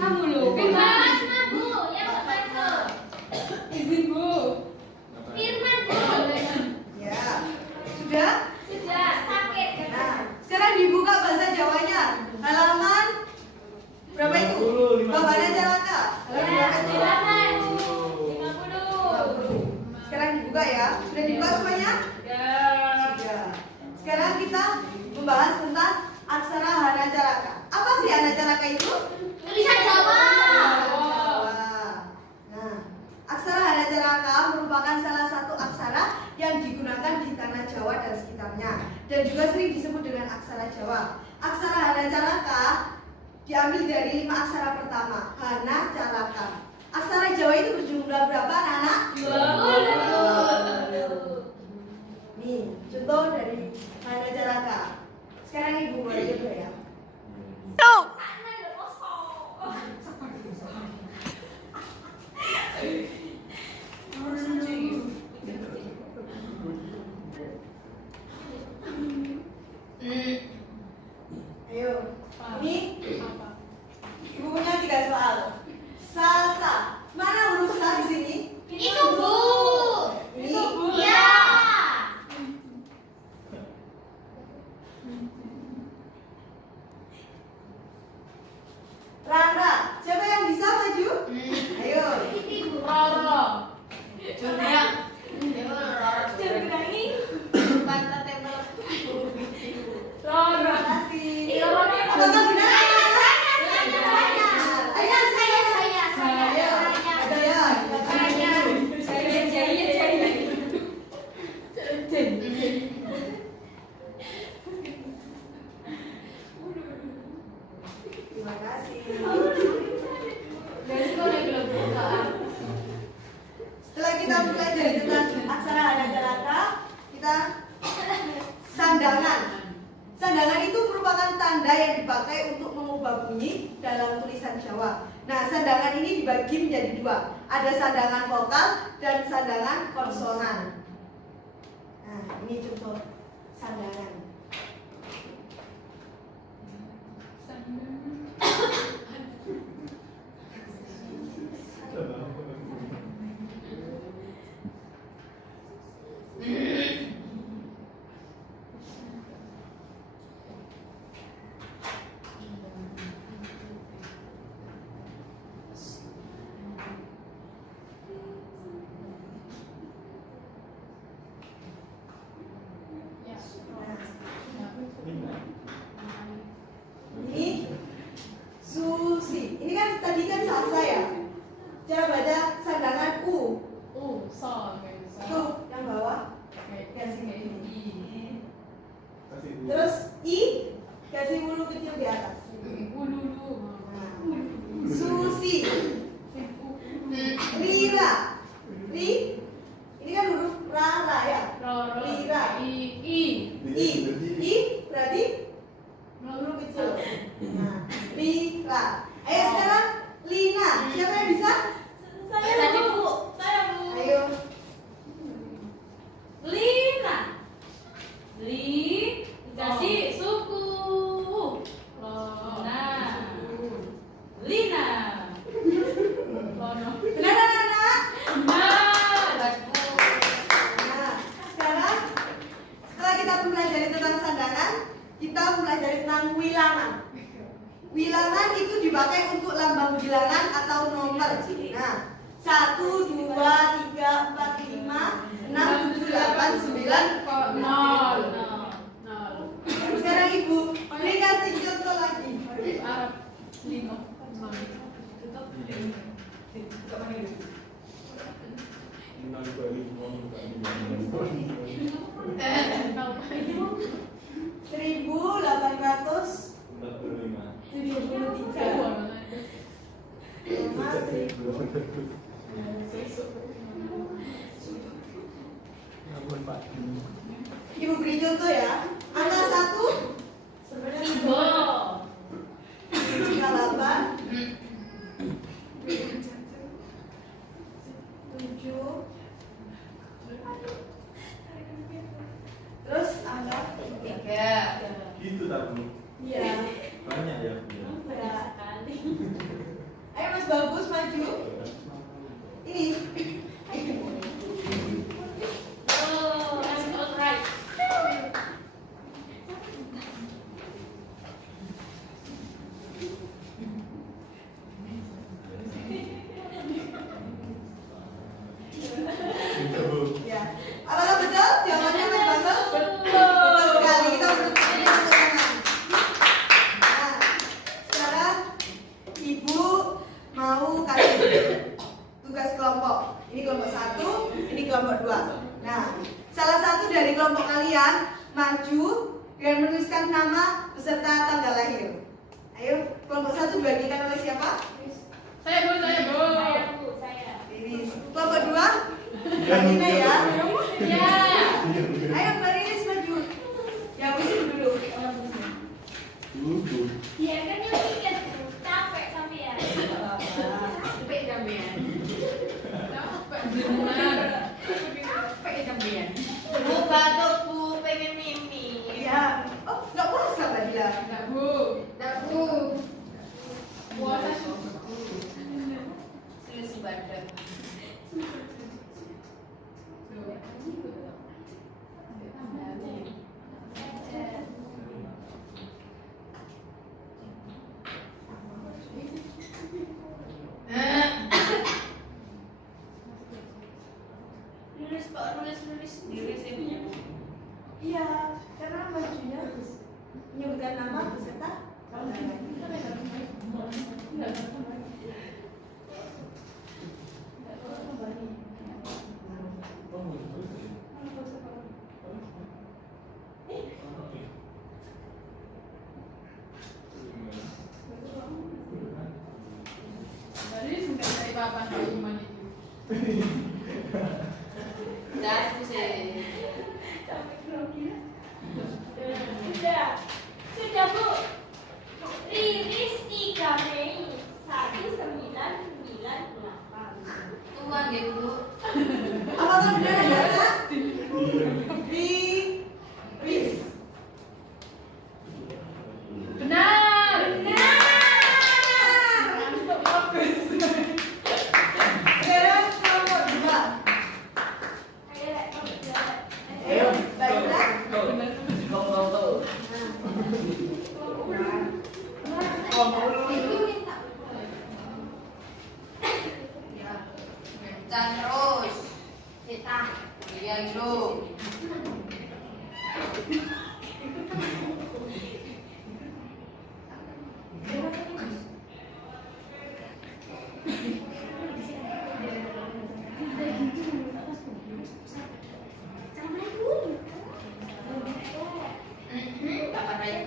Kamu loh, Mas, Bu, ya Profesor. izin Bu. Firman, Bu. Ya, sudah? Sudah, sakit. Nah, sekarang dibuka bahasa Jawanya. Halaman berapa itu? Bapaknya Jalaka. Halaman berapa itu? 50. Sekarang dibuka ya. Sudah dibuka semuanya? Ya. Sudah. Sekarang kita membahas tentang aksara Hanacaraka. Apa sih Hanacaraka itu? Tulisan Jawa. Jawa. Nah, aksara Hanacaraka merupakan salah satu aksara yang digunakan di tanah Jawa dan sekitarnya, dan juga sering disebut dengan aksara Jawa. Aksara Hanacaraka diambil dari 5 aksara pertama, Hanacaraka. Aksara Jawa itu berjumlah berapa, anak-anak? 20. Nih, contoh dari Hanacaraka. Sekarang ibu mulai coba ya. Sana udah kosong. Ayo. Ini ibu punya 3 soal. Sa. Mana huruf sa di sini? Itu, Bu. Ini. Ya. Rara. Siapa yang bisa maju? Ayo. Roro. Coba. Coba ini. Pantat tembel. Roro. Terima kasih. Iya, Apakah benar? Ayo, Saya. Ayo. Ada ya. Terima kasih. Setelah kita mempelajari tentang aksara Hanacaraka, kita sandangan. Sandangan itu merupakan tanda yang dipakai untuk mengubah bunyi dalam tulisan Jawa. Nah, sandangan ini dibagi menjadi 2. Ada sandangan vokal dan sandangan konsonan. Nah, ini contoh sandangan. Ini Susi. Ini kan tadi kan salsa ya. Cara baca sandangan U. Tuh, yang bawah. Terus I, kasih huruf kecil di atas. Nah, Susi. Rira. Ri. Ini kan huruf Rara ya. Rira. I berarti huruf kecil. Nah, Rira. Ayo sekarang Lina. Siapa yang bisa? Saya, Bu. Ayo. Lina. Dikasih suku. Nah. Lina. Benar anak-anak? Benar. Nah, sekarang setelah kita mempelajari tentang sandangan, kita mempelajari tentang wilangan. Wilangan itu dipakai untuk lambang bilangan atau nomor. Nah, 1, 2, 3, 4, 5, 6, 7, 8, 9. Nol. Sekarang ibu, beri kasih contoh lagi. Arab. Lino. Seribu 873. Masih. Ibu beri contoh ya. Angka 1 angka 8 7. Terus angka 3. Gitu tak Bu? Iya. Ya. Banyak ya. Ya. Ayo Mas Bagus maju. Ini. Oh, that's all right. Ya. Apakah betul? Jawabannya Mas Bagus? Betul sekali. Kita beri tepuk tangan. Nah, sekarang Ibu mau kasih tugas kelompok. Ini kelompok 1, ini kelompok 2. Nah, salah satu dari kelompok kalian maju dan menuliskan nama beserta tanggal lahir. Ayo, kelompok 1 dibagikan oleh siapa? Saya Bu. Riris. Kelompok 2? Mbak Nina ya. Ya. Ayo Mbak Riris maju. Ya, pusing dulu. Iya kan yang tiga tuh capek sampean. Capek sampean. Capek benar. Capek sampean. Bu batuk bu pengen mimi. Ya. Oh, nggak puasa Mbak Dila. Enggak, Bu. Puasa Selisih badan. Nulis Pak, nulis sendiri sih. Iya, karena bajunya menyebutkan nama beserta tanggal lahir. Dari sudah dari papan Iman itu. Jadi sih. Sudah Bu. Riris 3 Mei 1998. Tua gitu Bu. Apakah benar adalah Riris? Benar. Sekarang kelompok 2. Ayo Rek, kamu jalan. Ayo, baiklah. Dan terus kita lihat dulu. Kapan raya?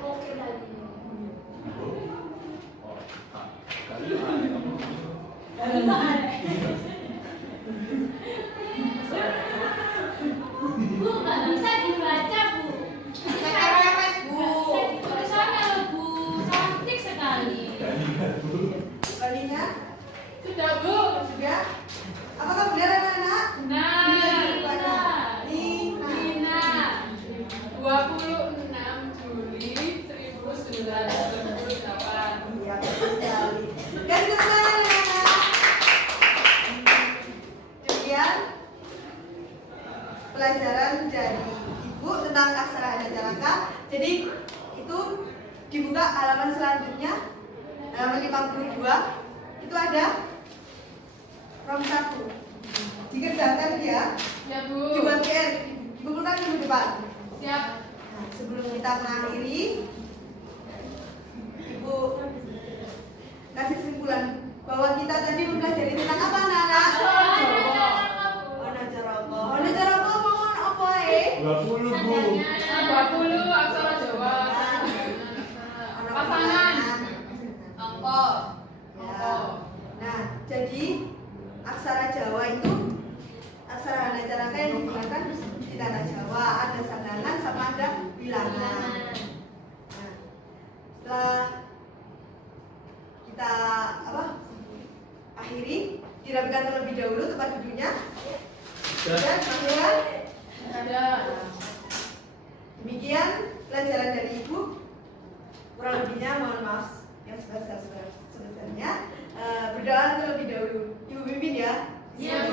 Oke lagi. Bu, nggak bisa dibaca Bu. Sekarang Mas Bu. Tulisannya loh Bu, cantik sekali. Mbak Nina, Sudah, Bu. sudah? Apakah benar anak-anak? Benar. Nina. 26 Juli 1998. Iya, betul sekali. Dan kemudian anak-anak. Kemudian pelajaran dari Ibu tentang aksara Hana Caraka. Jadi itu dibuka halaman selanjutnya, halaman 52. Itu ada rom 1. Dikerjakan ya, Ya, Bu. dibuat PR, dikumpulkan ke depan. Siap. Nah, sebelum kita mengakhiri, Ibu kasih kesimpulan bahwa kita tadi mempelajari tentang apa, anak-anak? Hana Caraka. Hana Caraka mohon apa 20 Bu. 20 aksara Jawa. Pasangan. Angko. Ya. Nah, jadi aksara Jawa itu aksara Hana Caraka yang digunakan di tanah Jawa, ada sandanan sama ada bilangan. Nah, setelah kita akhiri, dirapikan terlebih dahulu tempat duduknya. Dan Mahira. Ada. Demikian pelajaran dari Ibu. Kurang lebihnya mohon maaf yang sebesar-sebesarnya. Berdoa terlebih dahulu. Ibu pimpin ya. Siap.